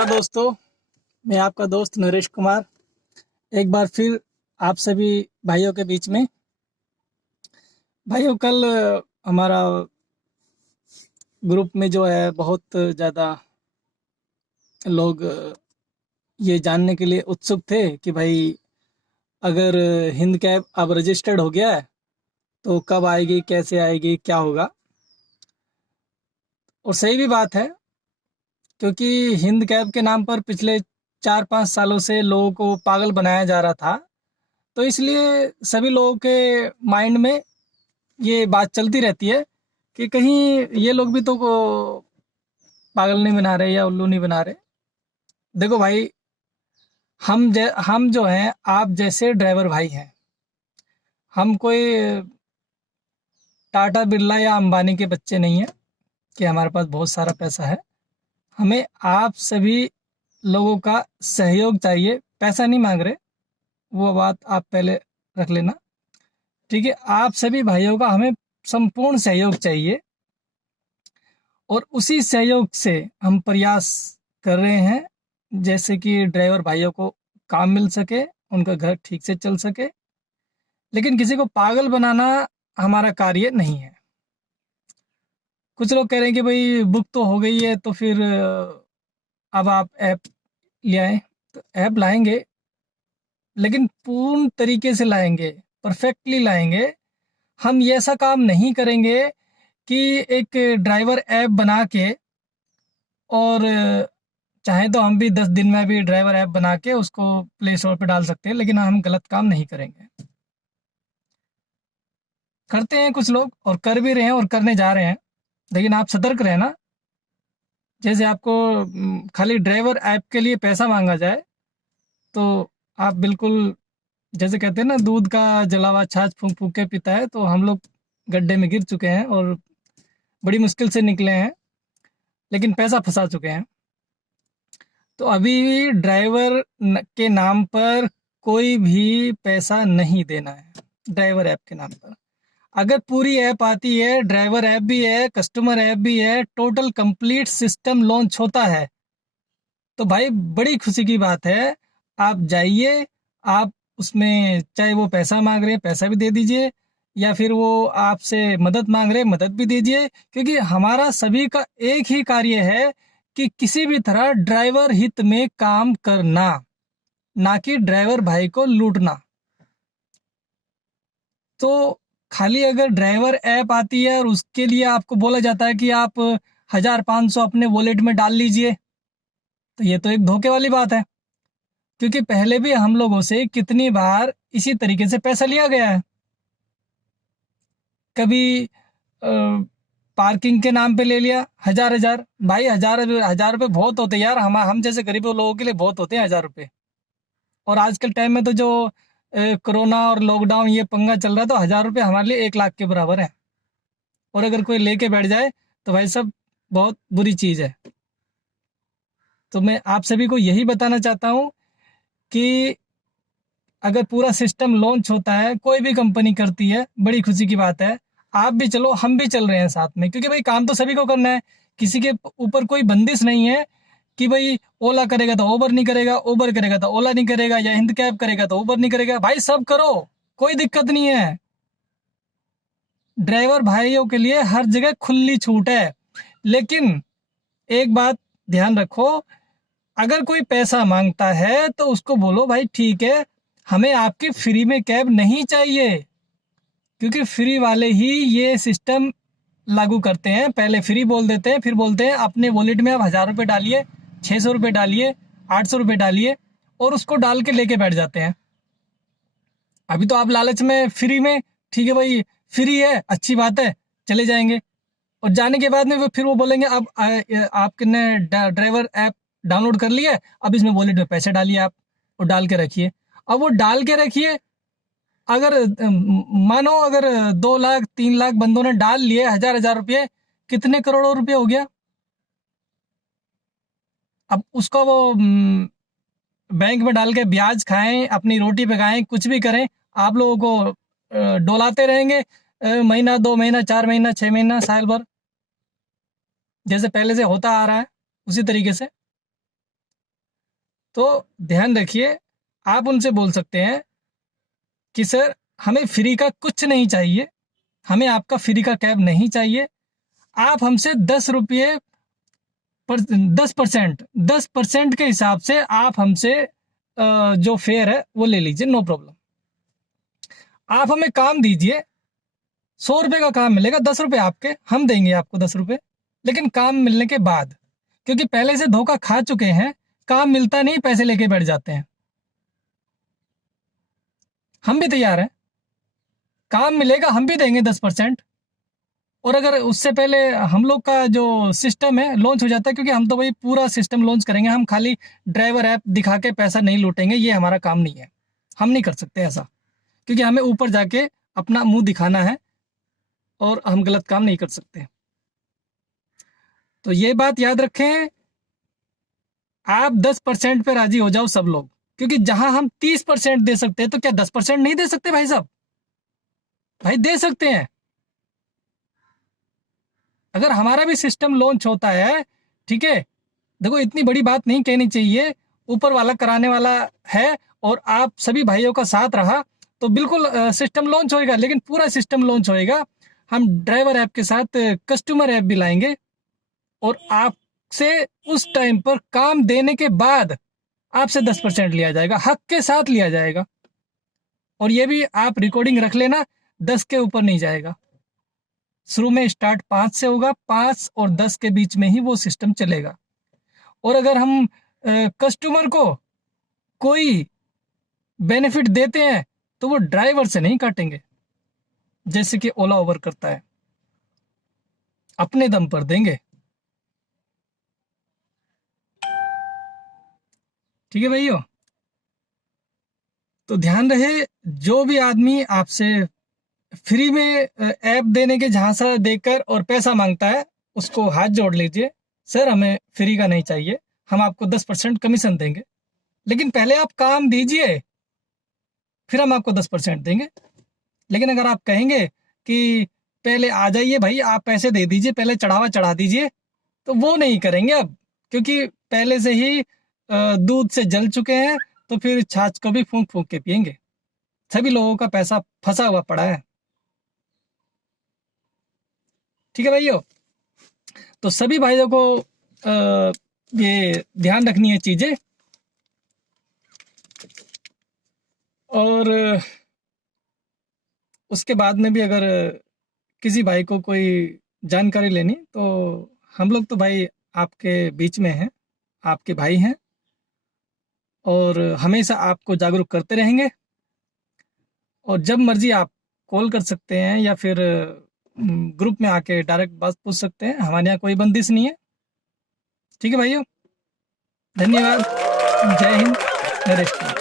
नमस्कार दोस्तों, मैं आपका दोस्त नरेश कुमार एक बार फिर आप सभी भाइयों के बीच में। भाइयों, कल हमारा ग्रुप में जो है बहुत ज़्यादा लोग ये जानने के लिए उत्सुक थे कि भाई अगर हिंद कैब अब रजिस्टर्ड हो गया है तो कब आएगी, कैसे आएगी, क्या होगा। और सही भी बात है, क्योंकि हिंद कैब के नाम पर पिछले 4-5 सालों से लोगों को पागल बनाया जा रहा था। तो इसलिए सभी लोगों के माइंड में ये बात चलती रहती है कि कहीं ये लोग भी तो को पागल नहीं बना रहे या उल्लू नहीं बना रहे। देखो भाई, हम जो हैं आप जैसे ड्राइवर भाई हैं। हम कोई टाटा बिरला या अंबानी के बच्चे नहीं हैं कि हमारे पास बहुत सारा पैसा है। हमें आप सभी लोगों का सहयोग चाहिए, पैसा नहीं मांग रहे, वो बात आप पहले रख लेना। ठीक है, आप सभी भाइयों का हमें संपूर्ण सहयोग चाहिए और उसी सहयोग से हम प्रयास कर रहे हैं जैसे कि ड्राइवर भाइयों को काम मिल सके, उनका घर ठीक से चल सके। लेकिन किसी को पागल बनाना हमारा कार्य नहीं है। कुछ लोग कह रहे हैं कि भाई बुक तो हो गई है तो फिर अब आप ऐप ले आए। तो ऐप लाएंगे, लेकिन पूर्ण तरीके से लाएंगे, परफेक्टली लाएंगे। हम ये ऐसा काम नहीं करेंगे कि एक ड्राइवर ऐप बना के और चाहें तो हम भी 10 दिन में भी ड्राइवर ऐप बना के उसको प्ले स्टोर पे डाल सकते हैं, लेकिन हम गलत काम नहीं करेंगे। करते हैं कुछ लोग और कर भी रहे हैं और करने जा रहे हैं, लेकिन आप सतर्क रहना। जैसे आपको खाली ड्राइवर ऐप के लिए पैसा मांगा जाए तो आप बिल्कुल, जैसे कहते हैं ना, दूध का जला हुआ छाछ फूंक फूंक के पीता है। तो हम लोग गड्ढे में गिर चुके हैं और बड़ी मुश्किल से निकले हैं, लेकिन पैसा फंसा चुके हैं। तो अभी ड्राइवर के नाम पर कोई भी पैसा नहीं देना है, ड्राइवर ऐप के नाम पर। अगर पूरी ऐप आती है, ड्राइवर ऐप भी है, कस्टमर ऐप भी है, टोटल कंप्लीट सिस्टम लॉन्च होता है, तो भाई बड़ी खुशी की बात है। आप जाइए, आप उसमें चाहे वो पैसा मांग रहे हैं पैसा भी दे दीजिए, या फिर वो आपसे मदद मांग रहे हैं मदद भी दीजिए। क्योंकि हमारा सभी का एक ही कार्य है कि किसी भी तरह ड्राइवर हित में काम करना, ना कि ड्राइवर भाई को लूटना। तो खाली अगर ड्राइवर ऐप आती है और उसके लिए आपको बोला जाता है कि आप 1,500 अपने वॉलेट में डाल लीजिए, तो ये तो एक धोखे वाली बात है। क्योंकि पहले भी हम लोगों से कितनी बार इसी तरीके से पैसा लिया गया है। कभी पार्किंग के नाम पे ले लिया 1,000 भाई, 1,000 रुपये बहुत होते हैं यार। हम जैसे गरीब लोगों के लिए बहुत होते हैं 1,000 रुपये। और आज के टाइम में तो जो कोरोना और लॉकडाउन ये पंगा चल रहा है, तो 1,000 रुपये हमारे लिए 1 लाख के बराबर है। और अगर कोई लेके बैठ जाए तो भाई सब बहुत बुरी चीज़ है। तो मैं आप सभी को यही बताना चाहता हूँ कि अगर पूरा सिस्टम लॉन्च होता है, कोई भी कंपनी करती है, बड़ी खुशी की बात है। आप भी चलो, हम भी चल रहे हैं साथ में, क्योंकि भाई काम तो सभी को करना है। किसी के ऊपर कोई बंदिश नहीं है कि भाई ओला करेगा तो उबर नहीं करेगा, उबर करेगा तो ओला नहीं करेगा, या हिंद कैब करेगा तो उबर नहीं करेगा। भाई सब करो, कोई दिक्कत नहीं है। ड्राइवर भाइयों के लिए हर जगह खुली छूट है। लेकिन एक बात ध्यान रखो, अगर कोई पैसा मांगता है तो उसको बोलो भाई ठीक है, हमें आपकी फ्री में कैब नहीं चाहिए। क्योंकि फ्री वाले ही ये सिस्टम लागू करते हैं। पहले फ्री बोल देते हैं, फिर बोलते हैं अपने वॉलेट में आप 1,000 रुपये डालिए, 600 रुपये डालिए, 800 रुपये डालिए, और उसको डाल के लेके बैठ जाते हैं। अभी तो आप लालच में फ्री में, ठीक है भाई फ्री है अच्छी बात है, चले जाएंगे। और जाने के बाद में फिर वो बोलेंगे अब आपने ड्राइवर ऐप डाउनलोड कर लिया है, अब इसमें वॉलेट में पैसे डालिए आप और डाल के रखिए। अब वो डाल के रखिए, अगर मानो अगर 2 लाख 3 लाख बंदों ने डाल लिए 1,000 रुपये, कितने करोड़ों रुपये हो गया। अब उसका वो बैंक में डाल के ब्याज खाएं, अपनी रोटी पकाएं, कुछ भी करें, आप लोगों को डोलाते रहेंगे। महीना 2 महीना 4 महीना 6 महीना साल भर, जैसे पहले से होता आ रहा है उसी तरीके से। तो ध्यान रखिए, आप उनसे बोल सकते हैं कि सर हमें फ्री का कुछ नहीं चाहिए, हमें आपका फ्री का कैब नहीं चाहिए, आप हमसे 10 रुपये पर 10% के हिसाब से आप हमसे जो फेयर है वो ले लीजिए, नो प्रॉब्लम। आप हमें काम दीजिए, 100 रुपये का काम मिलेगा, 10 रुपये आपके, हम देंगे आपको 10 रुपये, लेकिन काम मिलने के बाद, क्योंकि पहले से धोखा खा चुके हैं, काम मिलता नहीं, पैसे लेके बैठ जाते हैं। हम भी तैयार हैं, काम मिलेगा, हम भी देंगे 10%। और अगर उससे पहले हम लोग का जो सिस्टम है लॉन्च हो जाता है, क्योंकि हम तो भाई पूरा सिस्टम लॉन्च करेंगे, हम खाली ड्राइवर ऐप दिखा के पैसा नहीं लूटेंगे, ये हमारा काम नहीं है, हम नहीं कर सकते ऐसा, क्योंकि हमें ऊपर जाके अपना मुंह दिखाना है और हम गलत काम नहीं कर सकते। तो ये बात याद रखें, आप 10% पे राजी हो जाओ सब लोग, क्योंकि जहां हम 30% दे सकते हैं, तो क्या 10% नहीं दे सकते भाई साहब? भाई दे सकते हैं। अगर हमारा भी सिस्टम लॉन्च होता है, ठीक है, देखो इतनी बड़ी बात नहीं कहनी चाहिए, ऊपर वाला कराने वाला है और आप सभी भाइयों का साथ रहा तो बिल्कुल सिस्टम लॉन्च होएगा, लेकिन पूरा सिस्टम लॉन्च होएगा, हम ड्राइवर ऐप के साथ कस्टमर ऐप भी लाएंगे और आपसे उस टाइम पर काम देने के बाद आपसे 10% लिया जाएगा, हक के साथ लिया जाएगा। और ये भी आप रिकॉर्डिंग रख लेना, 10 के ऊपर नहीं जाएगा। शुरू में स्टार्ट 5 से होगा, 5 और 10 के बीच में ही वो सिस्टम चलेगा। और अगर हम कस्टमर को कोई बेनिफिट देते हैं तो वो ड्राइवर से नहीं काटेंगे, जैसे कि ओला ओवर करता है, अपने दम पर देंगे। ठीक है भाइयों, तो ध्यान रहे, जो भी आदमी आपसे फ्री में ऐप देने के झांसा देकर और पैसा मांगता है, उसको हाथ जोड़ लीजिए, सर हमें फ्री का नहीं चाहिए, हम आपको 10% कमीशन देंगे, लेकिन पहले आप काम दीजिए, फिर हम आपको 10% देंगे। लेकिन अगर आप कहेंगे कि पहले आ जाइए भाई, आप पैसे दे दीजिए, पहले चढ़ावा चढ़ा दीजिए, तो वो नहीं करेंगे अब, क्योंकि पहले से ही दूध से जल चुके हैं, तो फिर छाछ को भी फूंक फूंक के पियेंगे। सभी लोगों का पैसा फंसा हुआ पड़ा है। ठीक है भाइयों, तो सभी भाइयों को ये ध्यान रखनी है चीजें। और उसके बाद में भी अगर किसी भाई को कोई जानकारी लेनी, तो हम लोग तो भाई आपके बीच में हैं, आपके भाई हैं और हमेशा आपको जागरूक करते रहेंगे। और जब मर्जी आप कॉल कर सकते हैं या फिर ग्रुप में आके डायरेक्ट बात पूछ सकते हैं, हमारे यहाँ कोई बंदिश नहीं है। ठीक है भाइयों, धन्यवाद, जय हिंद, नरेश।